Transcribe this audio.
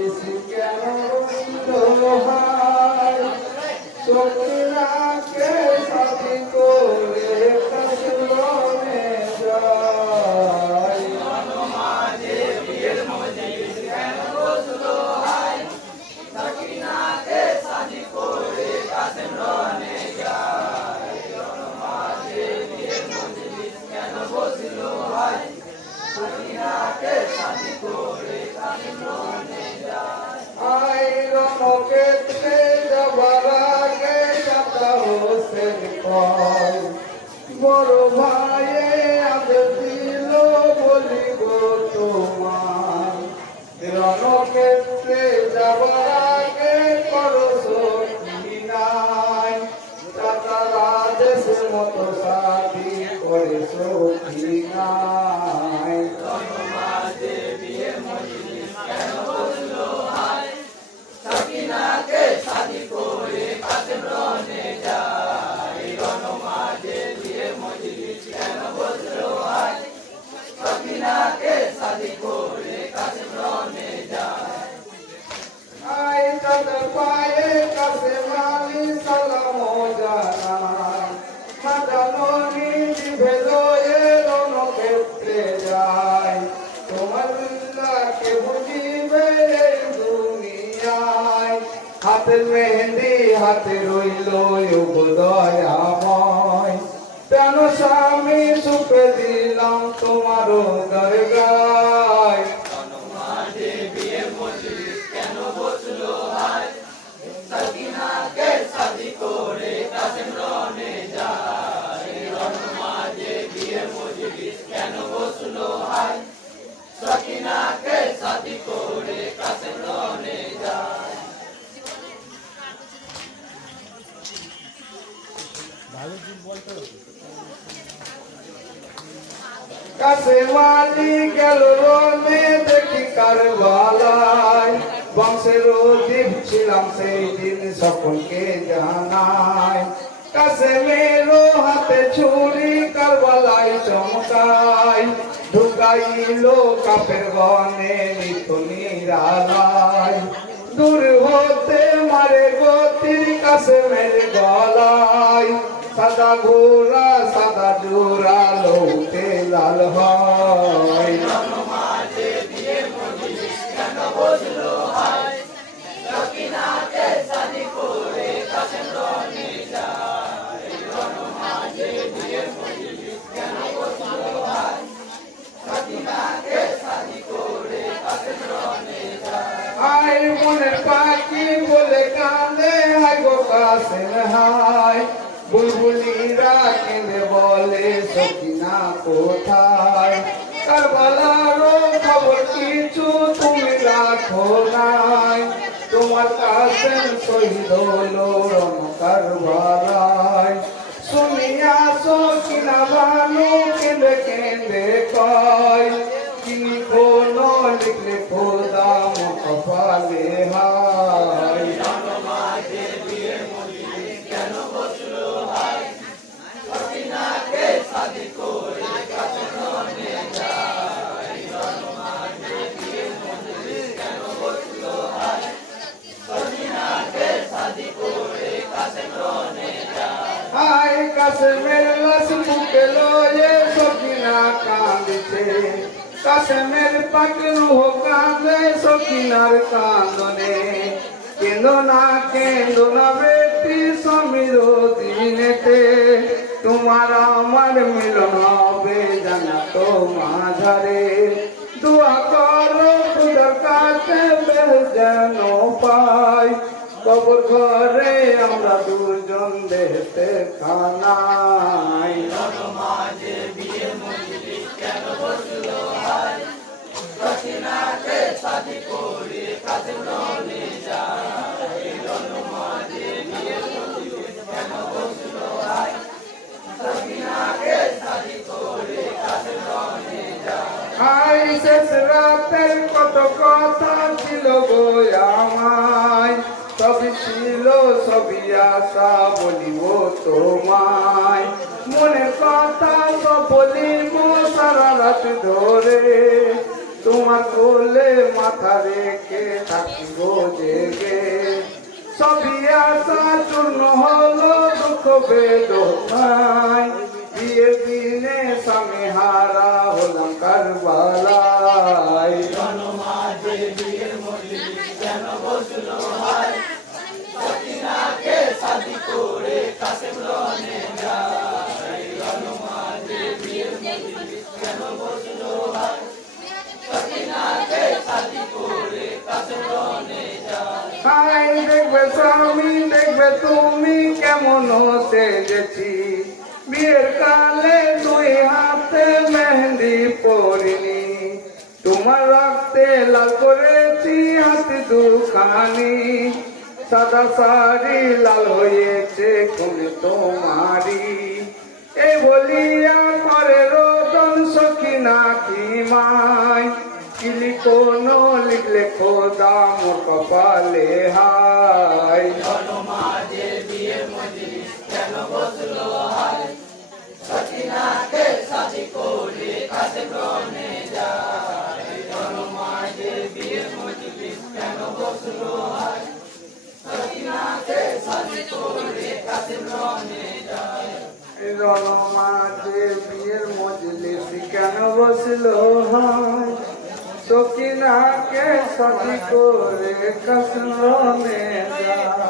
মজলিস কেন বসল ভাই সখিনাকে সাথী করে কাশবনে যায় মাঝে বিয়ের মজলিস কেন বসলো হাই সখিনাকে সাথী করে কাশবনে যায় মাঝে বিয়ের মজলিস কেন বসলো হাই সখিনাকে সাথী করে কাশবনে যায় রণক্ষেত্রে যাবার আগে চাচা হোসেন কয় বড় ভাইয়ে আদেশ দিল বলিব তোমার রণক্ষেত্রে যাবার আগে করো সখিনাই চাচার আদেশ মতো সাথী করে সখিনাই মাঝে বিয়ের মজলিস কেন বসলো হাই সখিনাকে সাথী করে কাশবনে যায় মাঝে বিয়ের মজলিস কেন বসলো হাই সখিনাকে সাথী করে কাশবনে যায় আই চাচার পায়ে কাছে মালি সালাম জানাই মাদাননি জিভে লয়ে রণক্ষেত্রে যায় তোমার কে বুঝিবে এই দুনিয়ায় হাতের মেহেন্দি হাতে রইল দয়াময় প্রাণ স্বামী সুখে দিলাম তোমার দরগায় মাঝে বিয়ের মজলিস কেন বসলো হাই সখিনাকে সাথী করে কাশবনে যায় মাঝে বিয়ের মজলিস কেন বসলো হাই সখিনাকে সাথী করে কাশবনে যায় কাছে মালি গেল রনে দেখি কারবালায় বংশের অধিক ছিলাম সেই দিন সকলকে জানাই কাছে মেরো হাতে ছুরি কারবালায় চমকাই ঢুকাইল কাপের বনে নিত নিরালায় দূর হতে মারে গতির কাছে মেরে গলায় সাদা ঘোড়া সাদা জোড়া লৌটে লাল হয় মাঝে বিয়ের মজলিস কেন বসলো হাই সখিনাকে সাথী করে কাশবনে যায় মাঝে বিয়ের মজলিস কেন বসলো হাই সখিনাকে সাথী করে কাশবনে যায় আই মনের পাখি বলে কাঁদে হাই গো কাছে হাই বুলবুলিরা কেঁদে বলে সখিনা কোথায় কারবালারও খবর কিছু তুমি রাখো নাই তোমার কাছে শহীদ হলো রণ কারবালায় শুনিয়া সখিনা ভানু কেঁদে কেঁদে কয় তিনি কোনো লিখলে খোদা কপালে হায় মাঝে বিয়ের মজলিস কেন বসলো হাই সখিনাকে সাথী করে কাশবনে যায় মাঝে বিয়ের মজলিস কেন বসলো হাই সখিনাকে সাথী করে কাশবনে যায় হাই কাছে মেরলাস বুকে লয়ে সখিনা কাঁদছে কাছে মের পাকে রুহ কাঁদে সখিনার কান্দনে কেঁদো না বেটি সমীর দিনেতে তোমার আমার মিলন হবে জানা তো মাঝারে দোয়া করো খুদার কাছে বেশ যেন পাই কবর ঘরে আমরা দুজন দেখতে খানাই মাঝে বিয়ের মজলিস কেন বসলো হাই সখিনাকে সাথী করে কাশবনে যায় মাঝে বিয়ের মজলিস কেন বসলো হাই সখিনাকে সাথী করে কাশবনে যায় আই শেষ রাতের কত কথা ছিল গো আমায় সবই ছিল সবই আশা বলিব তোমায় মনের কথা সব বলিব সারা রাত ধরে তোমার কোলে মাথা রেখে থাকিব জেগে। সবই আশা চূর্ণ হলো দুঃখ বেদনায়, বিয়ের দিনে স্বামী হারা হলাম কারবালায়। জনমাঝে বিয়ের মজলিস কেন বসলো হায়, সখিনাকে শাদি করে কাসেম রনে যায়। জনমাঝে বিয়ের মজলিস কেন বসলো হায়, সখিনাকে শাদি করে কাসেম রনে যায়। হাই দেখবে স্বামী দেখবে তুমি কেমন সেজেছি, বিয়ের কালে দুই হাতে মেহেন্দি পরিনি, তোমার রক্তে লাল করেছি হাত দুখানি, সাদা শাড়ি লাল হয়েছে কোনে তোমারি। এই বলিয়া করে রোদন সখিনা কি মাই, কি লিখনো লিখলে খোদা মোর কপালে হাই। জনমাঝে বিয়ের মজলিস কেন বসলো হায়, সখিনাকে শাদি করে কাসেম রনে যায়। জনমাঝে বিয়ের মজলিস কেন বসলো হায়, সখিনাকে শাদি করে কাসেম রনে যায়। রণমাঝে বিয়ের মজলিস কেন বসলো হায়, সখিনাকে শাদি করে কাসেম রনে যায়।